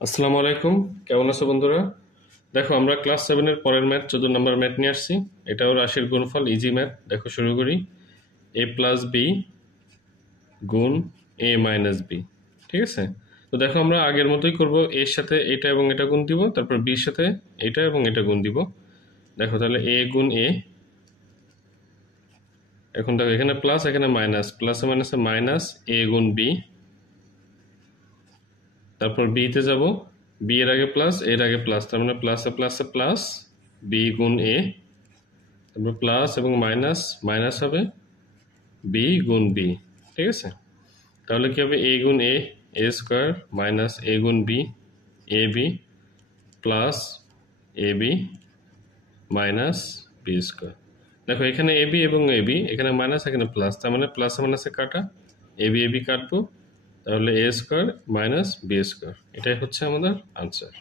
আসসালামু আলাইকুম। কেমন আছো বন্ধুরা? দেখো আমরা ক্লাস 7 এর পরের ম্যাথ 14 নম্বর ম্যাথ নিয়ে আসছি। এটাও রাশির গুণফল, ইজি ম্যাথ। দেখো শুরু করি। a প্লাস বি গুণ a মাইনাস বি। ঠিক আছে? তো দেখো আমরা আগের মতোই করব, এর সাথে এটা এবং এটা গুণ দিব, তারপর বির সাথে এটা এবং এটা গুণ দিব। দেখো তাহলে a গুণ a, এখন দেখো এখানে প্লাস এখানে মাইনাস, প্লাসে মাইনাসে মাইনাস a গুণ b, তারপর বি তে যাব, বি এর আগে প্লাস এর আগে প্লাস, তার মানে প্লাসে প্লাসে প্লাস বি গুণ এ, তারপর প্লাস এবং মাইনাস মাইনাস হবে বি গুণ বি। ঠিক আছে? তাহলে কি হবে? এ গুণ এ, এ স্কোয়ার, মাইনাস এ গুণ B, A B, plus A B minus B square. দেখো এখানে এ বি এবং এ বি, এখানে মাইনাস এখানে প্লাস, তার মানে প্লাসে মাইনাসে কাটা, এ বি কাটবো, তাহলে এ স্কোয়ার মাইনাস বি স্কোয়ার। এটাই হচ্ছে আমাদের আনসার।